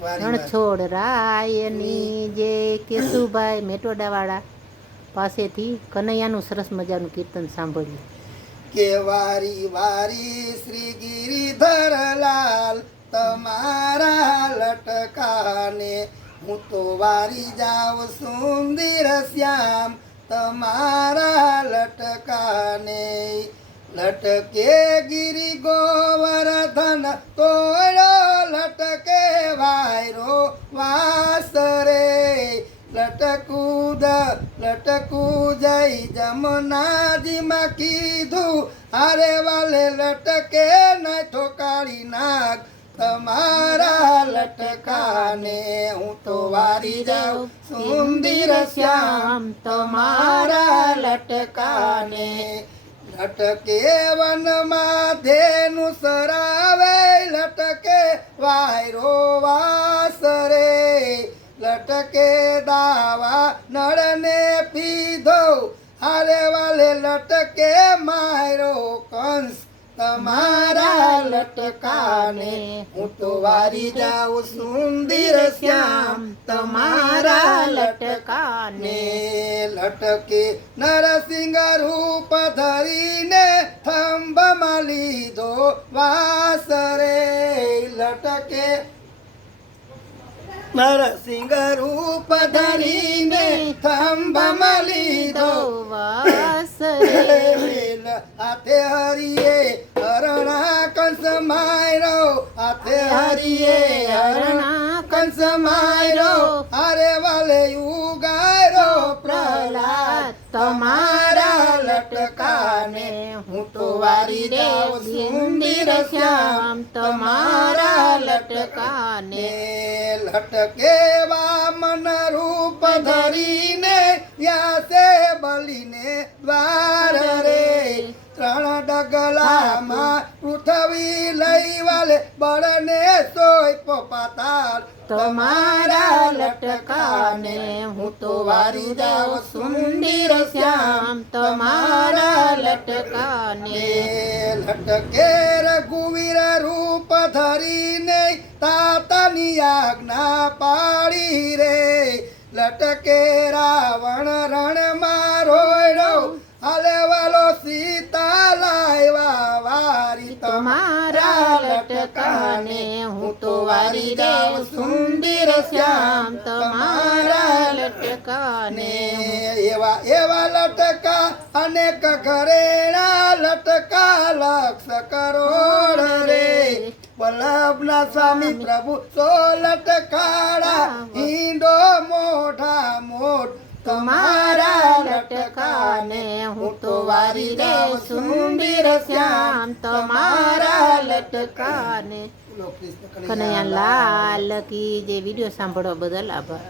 રણછોડ રાયની જે કેશુભાઈ મેટોડાવાળા પાસેથી કનૈયાનું સરસ મજાનું કીર્તન સાંભળ્યું. કે વારી વારી શ્રી ગિરિધર લાલ તમારા લટકાને હું તો વારી જાઉં સુંદર શ્યામ તમારા લટકાને લટકે ગિરી ગોવર્ધન તોડો લટકે વાયરો વાસરે. લટકુદ, લટકુ જઈ જમનાજીમાં કીધું, હારે વાલે લટકે ન ઠોકાળી નાખ. તમારા લટકાને હું તો વારી જાઉં. સુંદર શ્યામ, તમારા લટકાને લટકે વનમાં ધેનું લટકે વાયરો વાસરે, લટકે દાવા નળને પીધો. હારે વાલે લટકે માયરો કંસ, તમારા લટકાને હું તો વારી જાઉં સુંદર શ્યામ, તમારા લટકાને લટકે નરસિંહ રૂપ ધરીને થંભમાં લીધો વાસરે. લટકે નરસિંહ રૂપ ધરીને થંભમાં લીધો દો હાથે હરિયે હરણા કંસ માયરો. હાથે હરિયે હરણા કંસ માયરો. અરે વાલે ઉગારો પ્રહલાદ તમારા લટકાને હું તો વારી જાઉં, સુંદર શ્યામ તમારા લટકાને. લટકેવા મન રૂપ ધરીને, વ્યાસે બલીને દ્વાર રે. ત્રણ ડગલામાં પૃથ્વી લઈ વાલે બળને સોય પાતાળ તમારા લટકાને હું તો વારી જાઉં સુંદર શ્યામ. તમારા લટકાને લટકે રઘુવીર રૂપ ધરીને તાતાની આજ્ઞા પાડી રે. લટકે રાવણ રણમાં રોયડો હાલે વાલો સીતા તમારા લટકાને હું તો વારી જાઉં. સુંદર શ્યામ તમારા લટકાને એવા એવા લટકા અનેક ઘરેણા લટકા લક્ષ કરોડ રે. વલ્લભના સ્વામી પ્રભુ તો લટકાડા હિંડો મોઢા મોઢ. તમારા લટકાને હું તો વારી રે સુંદર શ્યામ તમારા લટકાને. કનૈયા લાલ કી જે વીડિયો સાંભળવા બદલ આભાર.